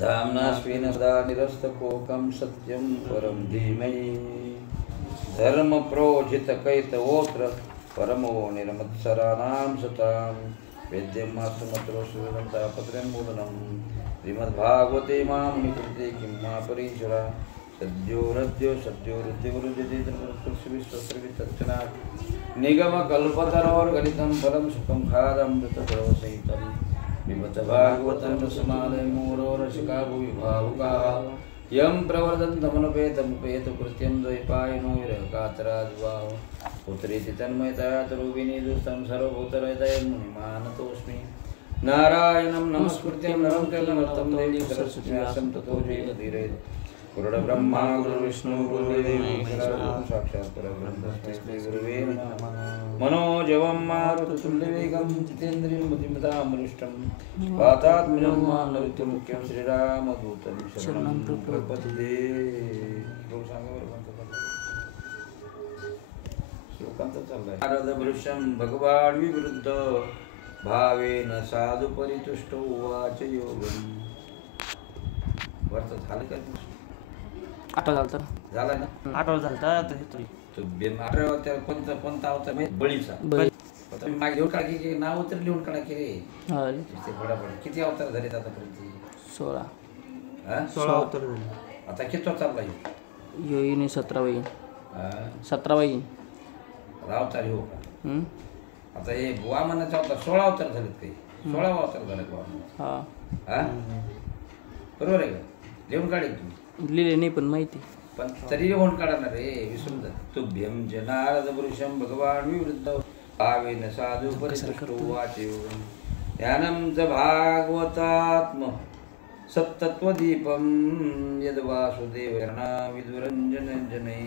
धाम्ना स्वेन सदा निरस्तकोकं सत्यं परं धीमहि धर्म प्रोजित कैतवोत्र परमो निर्मत्सराणां सतां वेद्यं मातृमत्रो सुरन्तापत्रं मूलनं श्रीमद्भागवते मां निकृते किं मा परीश्वरा सद्योरद्यो सद्योरुद्योरुद्यते विश्वस्त्रवितच्चनात् निगमकल्पतरोर्गलितं फलं सुखं खादमृतफलसहितं पिबत भागवतं रसमालयं मूरो रसिका भुवि भावुकाः यं प्रवर्धन्तमनुपेतमुपेतकृत्यं द्वैपायनो विरहकातराद्वाहो पुत्रेति तन्मयतया तरुविनीदुस्तं सर्वभूतहृदयं मुनिमानतोऽस्मि नारायणं नमस्कृत्य नरं चैव नरोत्तमं देवीं सरस्वतीं व्यासं ततो जयमुदीरयेत् गुरुर्ब्रह्मा गुरुर्विष्णु गुरुर्देवो साक्षात् परब्रह्म तस्मै गुरुवे नमः मनोजवं मारुततुल्यवेगं जितेन्द्रियं बुद्धिमतामरिष्टं वातात्मनं मानवितमुख्यं श्रीरामदूतं शरणं प्रपद्ये श्लोकांत चाललाय नारदवृषं भगवान् विवृद्ध भावेन साधु परितुष्टो उवाच योगं वर्त झालं का आठवं झालं झाला ना आठवं झालं आता हे तो बेन आठवं त्या कोणता होता मी बळीचा आता मी मागे लिहून काढा की नाव तर लिहून काढा की रे ते बडाबड किती अवतार झाले आतापर्यंत 16 16 अवतार झाले आता किती चालला येईन 17 17 अवतार हो का आता हे वामनाचा अवतार 16 अवतार झालेत काही 16 अवतार झालेत वामन हा बरोबर आहे का लिहून काढेल तुम्ही लिहिले नाही पण माहिती पण तरी लिहून काढणार रे विसरून जा तुभ्यं च नारद पुरुषं भगवान् विवृद्ध भावेन साधु परितुष्टो वाचे ध्यानं च भागवतात्म सत्तत्वदीपं यद्वासुदेवना विदुरञ्जनजने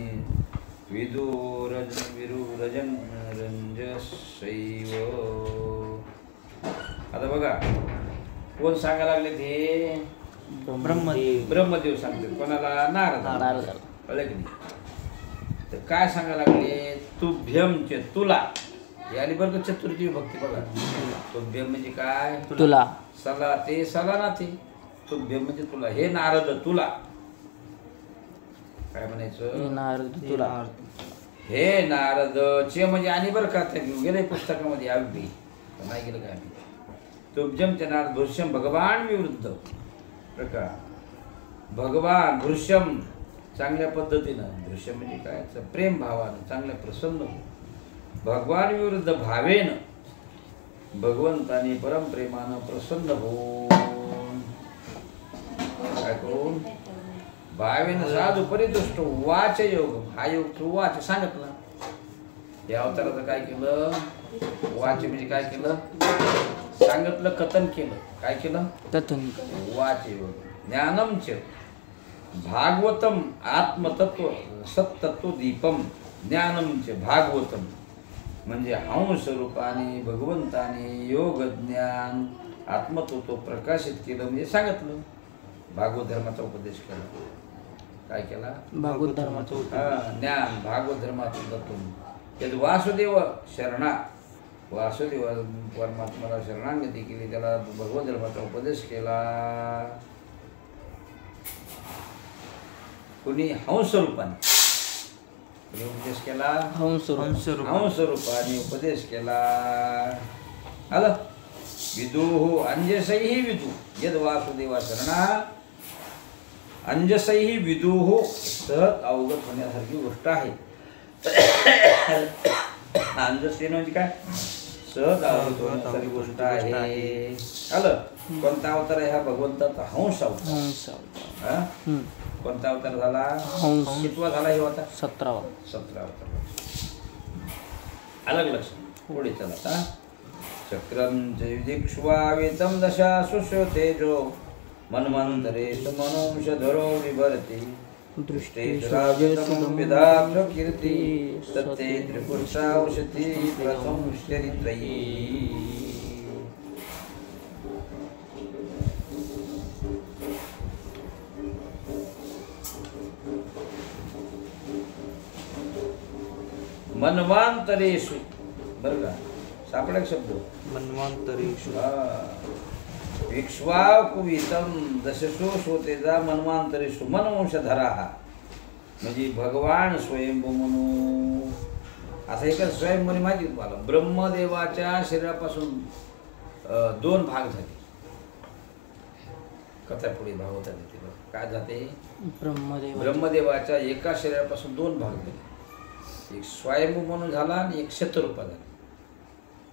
विदुरजनरञ्जसैव आता बघा कोण सांगायला लागले ते ब्रह्मदेव सांगतात कोणाला नारद कळलं की नाही तर काय सांगायला लागले तुभ्यम च तुला याली बरं चतुर्थी भक्ती बघा तुभ्यम म्हणजे काय तुला सला ते सला ना ते तुभ्यम म्हणजे तुला हे नारद तुला काय म्हणायचं नारद तुला हे नारद चे म्हणजे आणि बरं का ते गेले पुस्तकामध्ये आम्ही नाही गेलं काय आम्ही तुभ्यम च नारद भृश्यम भगवान विवृद्ध प्रकार भगवान भृश्यम चांगल्या पद्धतीनं दृश्य म्हणजे काय प्रेम भावानं चांगल्या प्रसन्न भगवान विरुद्ध भावेन भगवंताने परमप्रेमानं प्रसन्न होऊन काय करून भावेन साधू परितुष्ट वाच योग हा योग तू वाच सांगितलं या अवताराचं काय केलं वाच म्हणजे काय केलं सांगितलं कथन केलं काय केलं कथन वाच योग ज्ञानम च भागवतम आत्मतत्व सत्तत्व दीपम ज्ञानम च भागवतम म्हणजे हंस रूपाने भगवंताने योग ज्ञान आत्मतत्व प्रकाशित केलं म्हणजे सांगितलं भागवत धर्माचा उपदेश केला काय केला भागवत धर्माचा ज्ञान भागवत धर्माचं तत्व यद वासुदेव शरणा वासुदेव परमात्म्याला शरणागती केली त्याला भगवत धर्माचा उपदेश केला कुणी हंस रूपाने उपदेश केला हंस रूपाने उपदेश केला आलं विदुः अंजसैः विदु यद वासुदेवा शरणा अंजसैः विदुः सहज अवगत होण्यासारखी गोष्ट आहे अंजसेन म्हणजे काय सहज अवगत होण्यासारखी गोष्ट आहे आलं कोणता अवतार आहे हा भगवंताचा हंस अवतार कोणता अवतार झाला कितवा झाला हे होता 17 अवतार अलग लक्ष पुढे चला चक्रम जयुदिक्ष्वावेतं दशा सुश्रुतेजो मन्वन्तरे सुमनोंशधरो विभरति दृष्टे राजतमं विधात्र कीर्ति सत्ते त्रिपुरुषावशति प्रथमश्चरित्रयी मन्वांतरेषु बरं का सापडा एक शब्द मन्वंतरी विक्ष्वाकुवितं दशसो श्रोतेजा मन्वांतरेषु मनवंशधरा म्हणजे भगवान स्वयंभू म्हणू असं एका स्वयंभूने माहिती तुम्हाला ब्रह्मदेवाच्या शरीरापासून 2 भाग झाले. कथा पुढे भागवतात येते बघ. काय जाते ब्रह्मदेवाच्या एका शरीरापासून 2 भाग झाले. एक स्वयंभू म्हणून झाला आणि एक शतरूपा झाली.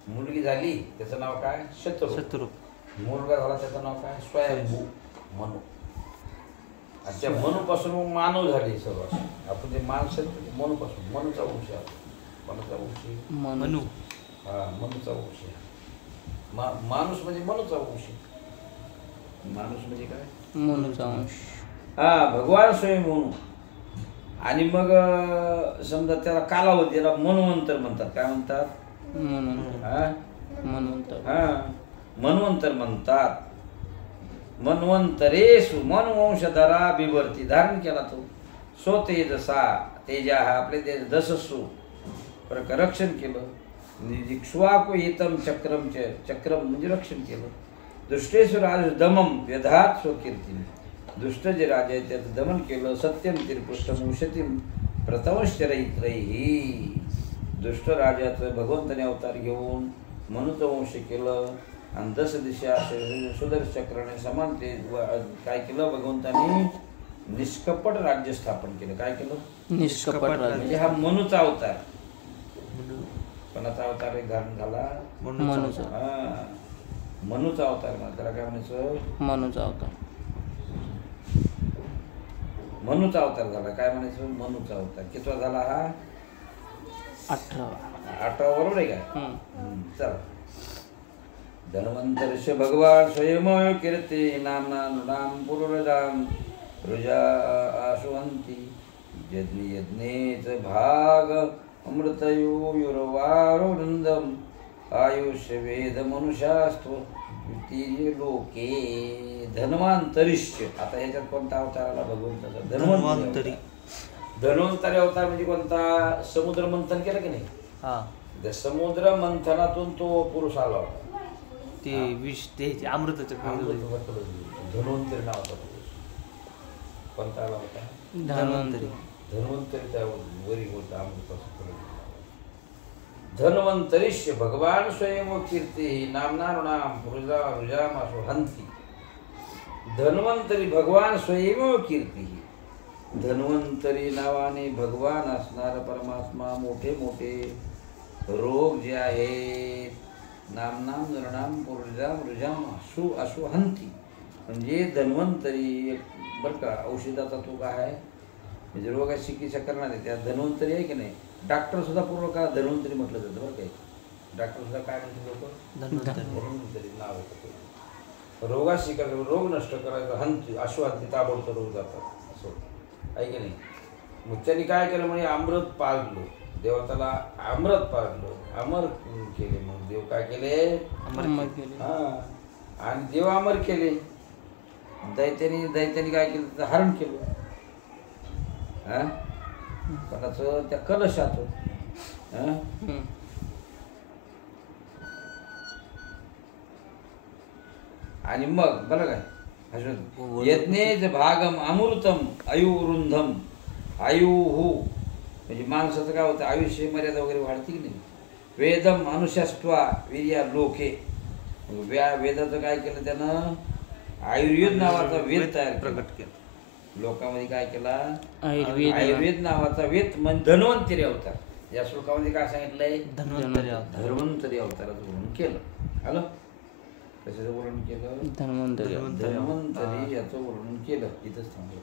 मुलगी झाली त्याचं नाव काय शतरूप. मुलगा झाला त्याचं नाव काय स्वयंभू मनु. आणि त्या मनुपासून मग मानव झाले सर्व. आपण ते माणसं मनुपासून मनुचा वंश आहे. कोणाचा वंश मनु. हा मनुचा वंश आहे. माणूस म्हणजे मनुचा वंश. माणूस म्हणजे काय मनुचा वंश. हा भगवान स्वयं म्हणू. आणि मग समजा त्याला कालावधी त्याला मन्वंतर म्हणतात. काय म्हणतात मन्वंतर म्हणतात. मन्वंतरेषु मनवंशधरा बिभर्ती धारण केला तो. सो तेजसा तेजा हा आपले तेज दससु रक्षण केलं. निक्ष्वाकुहितं चक्रम म्हणजे रक्षण केलं. दुष्टेषु राज दमम व्यधात स्वकीर्ती. दुष्ट जे राजा आहे त्याचं दमन केलं. सत्यम तिरपुष्टम उशतीम प्रथमश्चरैत्रैहि. दुष्ट राजाचं भगवंताने अवतार घेऊन मनुचं वंश केलं. आणि 10 दिशा सुदर्श चक्राने समान ते काय केलं भगवंतानी निष्कपट राज्य स्थापन केलं. काय केलं निष्कपट राज्य. म्हणजे हा मनुचा अवतार. कोणाचा अवतार धारण झाला मनुचा. मनुचा अवतार म्हणा. त्याला काय म्हणायचं मनुचा अवतार. मनुचा अवतार झाला. काय म्हणायचं मनुचा अवतार. कितवा झाला हा 18वा बरोबर आहे काय. चला धन्वंतरश भगवान स्वयं कीर्ती नामना नृणाम पुरुरजाम रुजा आशुवंती यज्ञेच भाग अमृतयुर्वारुवृंदम आयुष्य वेद मनुष्यास्त्व लोके धन्वंतरिष्य. आता ह्याच्यात कोणता अवतार आला भगवंताचा धन्वंतरी. धन्वंतरी अवतार म्हणजे कोणता समुद्र मंथन केलं की नाही. त्या समुद्र मंथनातून तो पुरुष आला होता. ते विष ते अमृताचं धन्वंतरी नावाचा पुरुष. कोणता आला होता धन्वंतरी. धन्वंतरी त्या वरी बोलता अमृताचं. धन्वंतरिष्य भगवान स्वयं कीर्ती नामना नृणाम पुरुषा रुजामासु हंती. धन्वंतरी भगवान स्वयं कीर्ती. धन्वंतरी नावाने भगवान असणारा परमात्मा मोठे मोठे रोग जे आहेत नामनाम नृणाम पुरुषाम रुजाम आसु हंती. म्हणजे धन्वंतरी बरं का औषधाचा तो काय आहे म्हणजे रोगाची चिकित्सा करणार आहे. त्या धन्वंतरी आहे की नाही. डॉक्टर सुद्धा पूर्व काळात धन्वंतरी म्हटलं जातं बरं काय. डॉक्टर सुद्धा काय म्हणते लोक धन्वंतरी नाव होतं. रोगाशी रोग नष्ट करायचा हंती अश्वहंती ताबडतोब रोग जातात असं आहे की नाही. मग त्यांनी काय केलं म्हणजे अमृत पाजलं. देवा त्याला अमृत पाजलं अमर केले. मग देव काय केले अमर केले. हा आणि देव अमर केले. दैत्याने काय केलं तर हरण केलं. हा कोणाचं त्या कलशाचं. आणि मग बरं काय यज्ञेच भागम अमृतम आयुरुंधम आयुहू म्हणजे माणसाचं काय होतं आयुष्य मर्यादा वगैरे वाढते की नाही. वेदम अनुशास्त्वा वीर्या लोके. वेदाचं काय केलं त्यानं आयुर्वेद नावाचा वेद तयार प्रकट केला. लोकांमध्ये काय केला आयुर्वेद नावाचा वेद म्हणजे धन्वंतरी अवतार. या श्लोकामध्ये काय सांगितलंय धन्वंतरी अवताराचं वर्णन केलं. आलं कशाचं वर्णन केलं धन्वंतरी याचं वर्णन केलं. इथंच थांबलं.